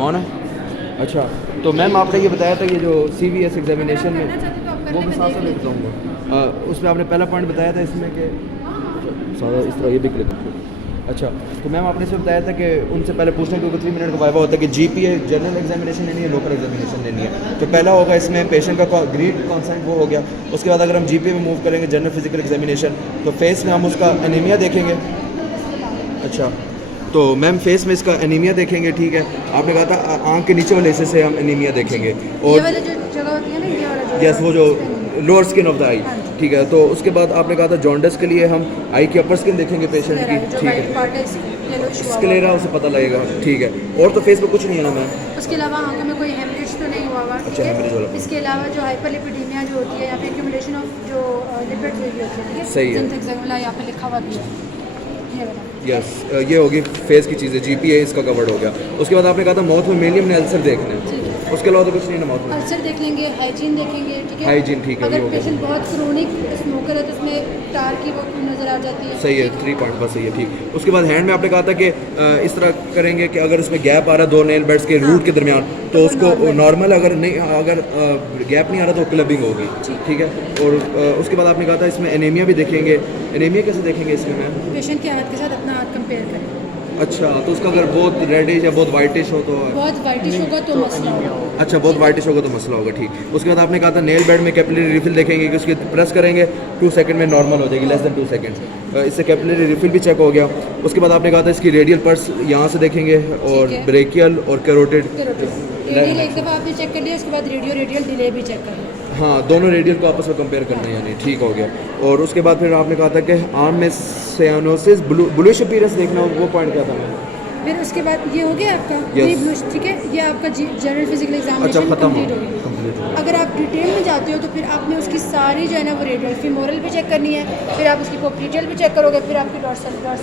On है। अच्छा, तो मैम आपने ये बताया था ये जो CVS एग्जामिनेशन में, वो मैं साथ साथ लेके जाऊँगा, उसमें आपने पहला पॉइंट बताया था इसमें कि सारा इस तरह ये भी क्लिक। अच्छा, तो मैम आपने इसमें बताया था कि उनसे पहले पूछना क्योंकि 3 मिनट का वाइवा होता है कि GPA जनरल एग्जामिनेशन लेनी है, लोकल एग्जामिनेशन लेनी है। तो पहला होगा इसमें पेशेंट का ग्रीड कॉन्सेंट, वो हो गया। उसके बाद अगर हम GPA में मूव करेंगे जनरल फिजिकल एग्जामिनेशन, तो फेस में हम उसका एनीमिया देखेंगे। अच्छा, तो मैम फेस में इसका एनीमिया देखेंगे, ठीक है। आपने कहा था आँख के नीचे वाले हिस्से से हम एनीमिया देखेंगे, और ये वाला जो जगह होती है ना, ये वाला यस, वो जो लोअर स्किन ऑफ द आई, ठीक है। तो उसके बाद आपने कहा था जॉन्डिस के लिए हम आई की अपर स्किन देखेंगे पेशेंट की, ठीक है। स्क्लेरा उसे पता लगेगा, ठीक है। और तो फेस पे कुछ नहीं है ना मैम? उसके अलावा आंखों में कोई हेमरेज तो नहीं हुआ हुआ, अच्छा, हेमरेज वाला। इसके अलावा जो हाइपरलिपिडीमिया जो होती है, यहाँ पे एक्यूमुलेशन ऑफ जो लिपिड हुई होती है, ठीक है, सही है। सिंथेक्स यहाँ पे लिखा हुआ भी है, ये वाला। यस, ये होगी फेस की चीज़ें, GPA इसका कवर्ड हो गया। उसके बाद आपने कहा था माउथ में मेनली हमने अल्सर देखने हैं, ठीक है। उसके अलावा तो कुछ नहीं है माउथ में? अल्सर देख लेंगे, हाइजीन देखेंगे, ठीक है। हाइजीन, ठीक है, ये अगर हो गया। पेशेंट बहुत क्रोनिक स्मोकर है तो उसमें तार की वो नज़र आ जाती है, सही है, 3 पॉइंट बस सही है, ठीक। उसके बाद हैंड में आपने कहा था कि इस तरह करेंगे कि अगर इसमें गैप आ रहा है 2 नेल बेड्स के रूट के दरमियान, तो उसको नॉर्मल, अगर नहीं, अगर गैप नहीं आ रहा तो क्लबिंग होगी, ठीक है। और उसके बाद आपने कहा था इसमें एनीमिया भी देखेंगे। एनीमिया कैसे देखेंगे इसमें मैम? पेशेंट के हाथ के साथ अपना हाथ कंपेयर करें। अच्छा, तो उसका अगर बहुत रेडिश या बहुत वाइटिश हो तो? बहुत वाइटिश होगा तो मसला होगा। अच्छा, बहुत वाइटिश होगा तो मसला होगा, ठीक। उसके बाद आपने कहा था नेल बेड में कैपिलरी रिफिल देखेंगे कि उसके प्रेस करेंगे 2 सेकंड में नॉर्मल हो जाएगी, लेस देन 2 सेकंड। इससे कैपिलरी रिफिल भी चेक हो गया। उसके बाद आपने कहा था इसकी रेडियल पल्स यहाँ से देखेंगे, और ब्रेकियल और कैरोटिड। रेडियल एक दफ़ा आपने चेक कर लिया, उसके बाद रेडियल डिले भी चेक कर लिया। हाँ, दोनों रेडियल को आपस में कंपेयर करना है, यानी ठीक हो गया। और उसके बाद फिर आपने कहा था कि आर्म में साइनोसिस ब्लूइश अपीयरेंस देखना, वो पॉइंट क्या था मैम? फिर उसके बाद ये हो गया आपका ब्लूइश, ठीक है। ये आपका जनरल फिजिकल एग्जामिनेशन अच्छा, खत्म कंप्लीट हो गया। अगर आप डिटेल में जाते हो तो फिर आपने उसकी सारी जो है ना वो रेडियल फीमोरल भी चेक करनी है, फिर आप उसकी पोप्टीडियल भी चेक करोगे, फिर आपकी डॉर्सल भी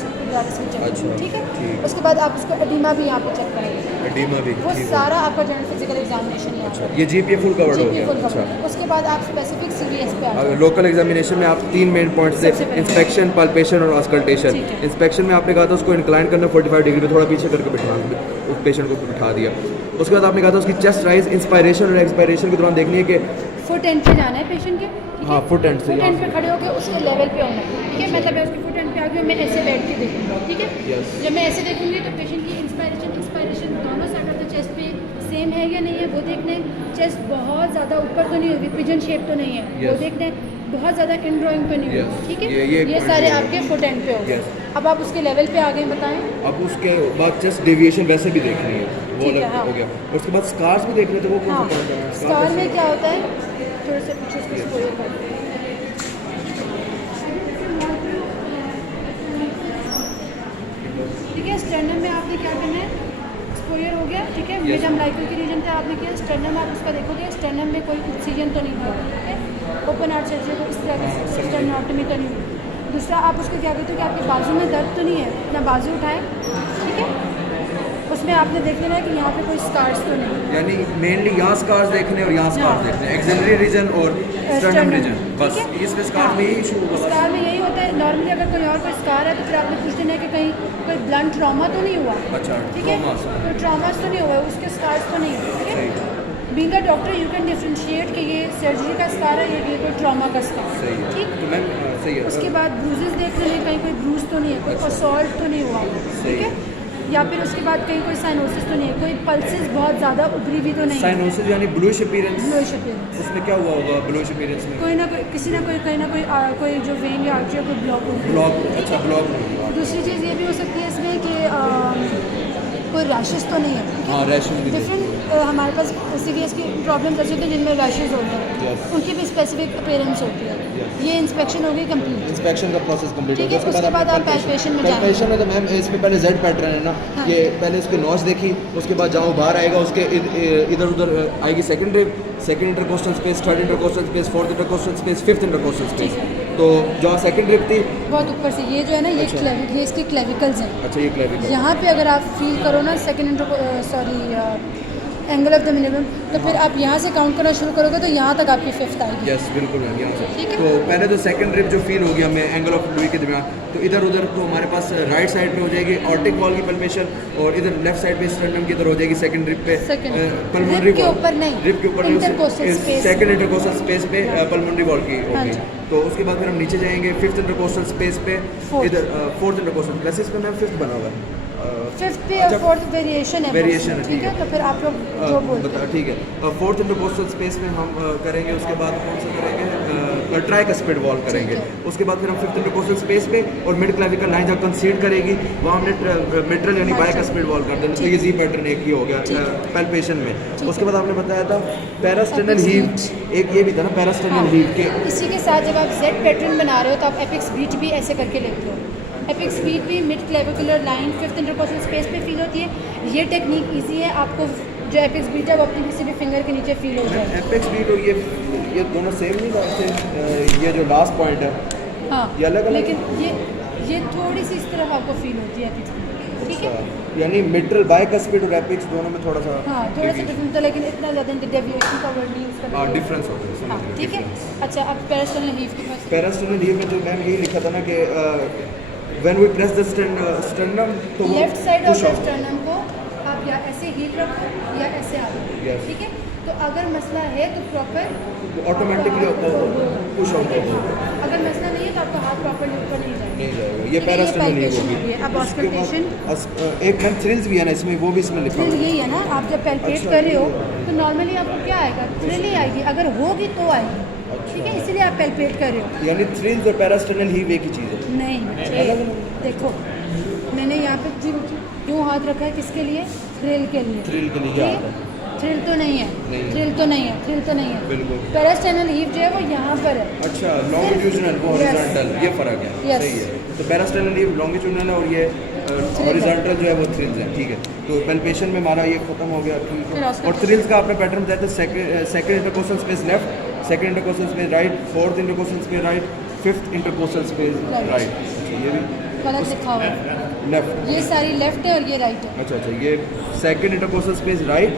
चेक करोगे, ठीक है। उसके बाद आप उसको एडिमा भी यहाँ पे चेक करेंगे, एडिमा भी, वो सारा आपका जनरल फिजिकल एग्जामिनेशन है। अच्छा, ये GPA फुल कवर्ड हो गया। अच्छा, उसके बाद आप स्पेसिफिक CVS पे आ जाओ। लोकल एग्जामिनेशन में आप 3 मेन पॉइंट्स थे, इंस्पेक्शन, पाल्पेशन और ऑस्कल्टेशन। इंस्पेक्शन में आपने कहा था उसको इंक्लाइन करना 45 डिग्री पे, थोड़ा पीछे करके बिठा, उस पेशेंट को बिठा दिया। उसके बाद आपने कहा था उसकी चेस्ट राइज इंस्पायरेशन और एक्सपायरेशन के दौरान देखनी है कि फुट एंड पे जाना है पेशेंट के, हाँ, फुट एंड से, फुट एंड पे खड़े होकर उसके लेवल पे होना है, ठीक है। मतलब मैं उसकी फुट एंड पे आगे मैं ऐसे बैठ के देखूंगी, ठीक है। जब मैं ऐसे देखूंगी तो पेशेंट की इंस्पायरेशन दोनों साइड ऑफ द चेस्ट पे सेम है या नहीं है वो देखना है। चेस्ट बहुत ज़्यादा ऊपर तो नहीं होगी, पिजन शेप तो नहीं है, वो देखना है। बहुत ज़्यादा इन ड्राइंग तो नहीं होगी, ठीक है। ये सारे आपके फुट एंड पे हो गए। अब आप उसके लेवल पे आ गए, बताएं। अब उसके बाद चेस्ट डेविएशन वैसे भी देखनी है, वो अलग हो गया। उसके बाद स्कार्स भी देखने थे, वो कौन सा पॉइंट है? स्कार में क्या होता है, थोड़ा सा पूछो उसको स्पोयर कर। ठीक है, स्टर्नम में आपने क्या करना है, स्पोयर हो गया, ठीक है। मिड अम्बिलिकल के रीजन पे आपने किया, स्टर्नम आप उसका देखोगे, स्टर्नम में कोई एक्सीजन तो नहीं हुआ, ठीक है। ओपन हार्ट सर्जरी तो इस तरह की स्टर्नोटमी तो नहीं हुई। दूसरा, आप उसको क्या कहते हो कि आपके बाजू में दर्द तो नहीं है, अपना बाजू उठाएं, ठीक है। उसमें आपने देख लेना है कि यहाँ पे कोई स्कार्स तो नहीं, यानी मेनली यहाँ स्कार्स देखने और यहाँ स्कार्स देखने, एक्सिलरी रीजन और स्टर्नम रीजन, बस इसमें स्कार में यही इशू होगा। स्कार में यही होता है। नॉर्मली अगर कोई और कोई स्कार है तो फिर आपने पूछ लेना है कि कहीं कोई ब्लंट ट्रॉमा तो नहीं हुआ, अच्छा, ठीक है, कोई ट्रॉमास तो नहीं हुआ, उसके स्कार्स तो नहीं हुए, ठीक है। Being a doctor you can differentiate कि ये सर्जरी का स्कार है, ये कोई ट्रॉमा का स्कार है, ठीक। तो मैम सही है। उसके बाद ब्रूजेस देख लेंगे, कहीं कोई ब्रूज तो नहीं है, कोई असॉल्ट तो नहीं हुआ, ठीक है। या फिर उसके बाद कहीं कोई साइनोसिस तो नहीं है, कोई पल्सेस बहुत ज़्यादा उभरी भी तो नहीं है। साइनोसिस यानी ब्लूइश अपीयरेंस। ब्लूइश अपीयरेंस, उसमें क्या हुआ होगा ब्लूइश अपीयरेंस में? कोई ना कोई किसी ना कोई कहीं ना कोई जो वेन या आर्टरी कोई ब्लॉक हो, अच्छा, ब्लॉक नहीं हुआ। दूसरी चीज़ ये भी हो सकती है इसमें कि कोई रैशेस तो नहीं है, ठीक है। हाँ, रैशेस भी डिफरेंट हमारे पास CVS की प्रॉब्लम्स ऐसे होती हैं जिनमें रैशेस होते हैं, उनकी भी स्पेसिफिक अपीयरेंस होती है। ये इंस्पेक्शन हो गई कंप्लीट, इंस्पेक्शन का प्रोसेस कंप्लीट हो ठीक गया। है। उसके बाद आप पैल्पेशन में जाएंगे। पैल्पेशन में तो मैम इसमें पहले जेड पैटर्न है ना, ये पहले उसकी नॉच देखी, उसके बाद जहाँ बाहर आएगा उसके इधर उधर आएगी second intercostal space, third intercostal space, fourth intercostal space, fifth intercostal space. तो जहाँ सेकंड रिप थी बहुत ऊपर से, ये जो है ना ये ये इसके क्लेविकल्स हैं। अच्छा, ये क्लेविकल, यहाँ पे अगर आप फील करो ना second angle of the minimum, तो फिर आप यहाँ से काउंट करना शुरू करोगे तो यहाँ तक आपकी फिफ्थ आएगी। यस बिल्कुल मैम, यहाँ से। ठीक है। तो पहले तो सेकंड रिब जो फील होगी हमें एंगल ऑफ लुई के दरमियान, तो इधर उधर तो हमारे पास राइट साइड पे हो जाएगी ऑर्टिक वॉल की पल्मेशन, और इधर लेफ्ट साइड पे स्टर्नम की इधर हो जाएगी सेकंड रिब पे पल्मोनरी रिब के ऊपर नहीं, रिब के ऊपर intercostal space, second intercostal space पे पल्मोनरी वॉल की हाँ होगी। जी। तो उसके बाद फिर हम नीचे जाएंगे फिफ्थ इंटरकोस्टल स्पेस पे, इधर फोर्थ इंटरकोस्टल प्लस पे मैम फिफ्थ बना हुआ है, फिफ्थ पे और फोर्थ वेरिएशन है, वेरिएशन है, ठीक है। तो फिर आप लोग जो बोलते हैं, ठीक है। फोर्थ इंटरकोस्टल स्पेस में हम करेंगे, उसके बाद कौन सा करेंगे, ट्राइकस्पिड वॉल करेंगे। उसके बाद फिर हम फिफ्थ इंटरकोस्टल स्पेस पे और मिड क्लेविकल लाइन जब कंसीड करेगी वहाँ हमने मिट्रल यानी बाइकस्पिड वॉल कर देना। तो ये जी पैटर्न एक ही हो गया पैल्पेशन में। उसके बाद आपने बताया था पैरास्टेनल हीव, एक ये भी था ना पैरास्टेनल हीव के। इसी के साथ जब आप जेड पैटर्न बना रहे हो तो आप एपिक्स बीट भी ऐसे करके लेते हो। एपिक्स बीट भी mid clavicular line fifth intercostal space पे फील होती है। ये टेक्निक इजी है, आपको जो एपिक्स बीट है वो अपनी किसी भी फिंगर के नीचे फील हो जाए। एपिक्स बीट और ये दोनों सेम नहीं करते, ये जो लास्ट पॉइंट है हाँ ये अलग अलग, लेकिन ये थोड़ी सी इस तरफ आपको फील होती है एपिक्स बीट, ठीक है। यानी मिट्रल बाइकस्पिड और एपिक्स दोनों में थोड़ा सा हाँ थोड़ा सा डिफरेंस था, लेकिन इतना ज़्यादा डेविएशन का वर्ड नहीं यूज़ करना। हाँ डिफरेंस होता है, हाँ ठीक है। अच्छा, अब पैरास्टेनल हीव के पास पैरास्टेनल हीव में जो मैम यही लिखा था ना कि when we press the sternum तो left side of push out। Sternum को आप या ऐसे हील रखो या ऐसे आओ, Yes। ठीक है। तो अगर मसला है तो प्रॉपर ऑटोमेटिकली पुश आउट होगा, अगर मसला नहीं है तो आपका हाथ प्रॉपर्ली ऊपर नहीं जाएगा। नहीं जाएगा। ये ठीक है, पैरास्टेनल हीव palpation होगी। है। अब उसके बाद ऑस्कल्टेशन एक मैम थ्रिल्स भी है ना इसमें, वो भी इसमें लिखा थ्रिल हुआ है। यही है ना, आप जब पैल्पेट अच्छा। कर रहे हो तो नॉर्मली आपको क्या आएगा, थ्रिल ही आएगी, अगर होगी तो आएगी, ठीक है। इसीलिए आप पैल्पेट कर रहे हो। यानी थ्रिल्स और पैरास्टेनल हीव एक ही चीज़ है। नहीं अलग अलग। देखो, मैंने यहाँ पे क्यों हाथ रखा है, किसके लिए, थ्रिल के लिए। थ्रिल के लिए ठीक हाथ है? थ्रिल तो नहीं है, नहीं। थ्रिल तो नहीं है, थ्रिल तो नहीं है। बिल्कुल। पैरास्टेनल हीव जो है वो यहाँ पर है। अच्छा, लॉन्गिट्यूडिनल वो Yes। हॉरिजॉन्टल, ये फर्क है। Yes। सही है। तो पैरास्टेनल हीव लॉन्गिट्यूडिनल है और ये हॉरिजॉन्टल जो है वो थ्रिल्स है, ठीक है। तो पैल्पेशन में हमारा ये खत्म हो गया, ठीक फिर है। उसका- और थ्रिल्स का आपने पैटर्न बताया था, second intercostal space left, second intercostal space right, fourth intercostal space right, fifth intercostal space Right। Right. अच्छा, ये भी गलत लिखा हुआ है, लेफ्ट। ये सारी लेफ्ट है और ये राइट है। अच्छा, ये second intercostal space right,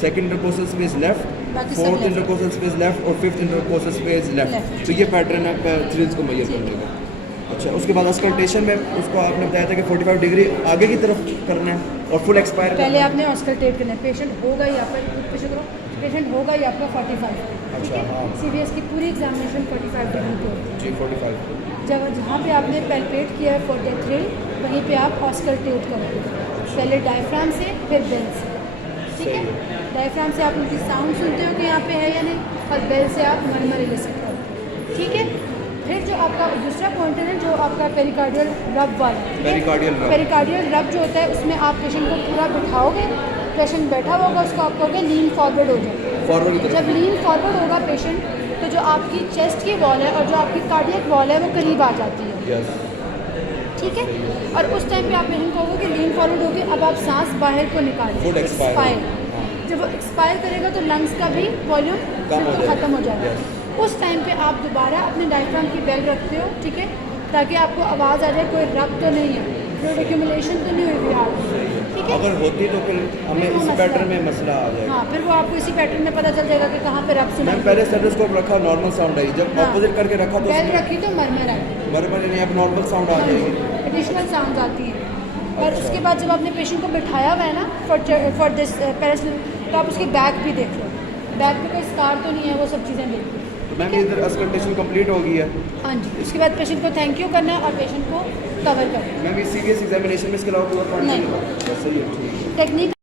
second intercostal space left, बाकी सब fourth left। Intercostal space left और fifth intercostal space left. Left। तो ये पैटर्न है थ्रिल्स को मैयर करने का। अच्छा, उसके बाद अस्कल्टेशन में उसको आपने बताया था कि 45 डिग्री आगे की तरफ करना है और फुल एक्सपायर पहले आपने ऑस्कल्टेट करना है। पेशेंट होगा ही आपका, पेशेंट करो, पेशेंट होगा ही आपका 45, ठीक अच्छा, हाँ। है। सीवीएस की पूरी एग्जामिनेशन 45 डिग्री पे होती है। जी 45। जहाँ पे आपने पैल्पेट किया है फॉर द थ्रिल, वहीं पे आप ऑस्कल्टेट करोगे, पहले डायफ्राम से फिर बेल से, ठीक है। डायफ्राम से आप उनकी साउंड सुनते हो कि यहाँ पे है या नहीं, और बेल से आप मरमर इलिसिट करते हो, ठीक है। फिर जो आपका दूसरा पॉइंट है ना, जो आपका पेरिकार्डियल रब वाला, पेरिकार्डियल रब। पेरिकार्डियल रब जो होता है उसमें आप पेशेंट को पूरा बिठाओगे, पेशेंट बैठा होगा, उसको आप कहोगे लीन फॉरवर्ड हो जाए। फॉरवर्ड की तरफ। जब लीन फॉरवर्ड होगा पेशेंट, तो जो आपकी चेस्ट की वॉल है और जो आपकी कार्डियक वॉल है वो करीब आ जाती है, यस, ठीक है। और उस टाइम पे आप पेशेंट को कहोगे कि लीन फॉरवर्ड होगी, अब आप सांस बाहर को निकालें, Would expire। एक्सपायर। जब वो एक्सपायर करेगा तो लंग्स का भी वॉल्यूम कम हो जाएगा। खत्म हो जाएगा। Yes। उस टाइम पे आप दोबारा अपने डायफ्राम की बेल रखते हो, ठीक है, ताकि आपको आवाज़ आ जाए कोई रब तो नहीं है, फ्लूइड एक्यूमुलेशन तो नहीं हुई हुई हार्ट में, ठीक है। अगर होती तो फिर हमें वो इस मसला पैटर्न है। में मसला आ जाएगा। हाँ, फिर वो आपको इसी पैटर्न में पता चल जाएगा कि कहाँ पे रब सुना। मैम पहले स्टेथोस्कोप रखा, नॉर्मल साउंड आई, जब हाँ। ऑपोजिट करके रखा तो बेल रखी तो मरमर आई, बराबर नहीं, अब नॉर्मल साउंड आ जाएगी। एडिशनल साउंड आती है। और अच्छा। उसके बाद जब आपने पेशेंट को बिठाया हुआ है ना फॉर दिस पैरास्टेनल, तो आप उसकी बैक भी देख लो, बैक पे कोई स्कार तो नहीं है, वो सब चीज़ें देख लो। तो मैम इधर अस्कल्टेशन कंप्लीट हो गई है। हाँ जी, उसके बाद पेशेंट को थैंक यू करना है और पेशेंट को कवर करना है। मैम इस सीरियस एग्जामिनेशन में इसके अलावा कोई और पॉइंट नहीं। नहीं, सही है, ठीक है। टेक्निक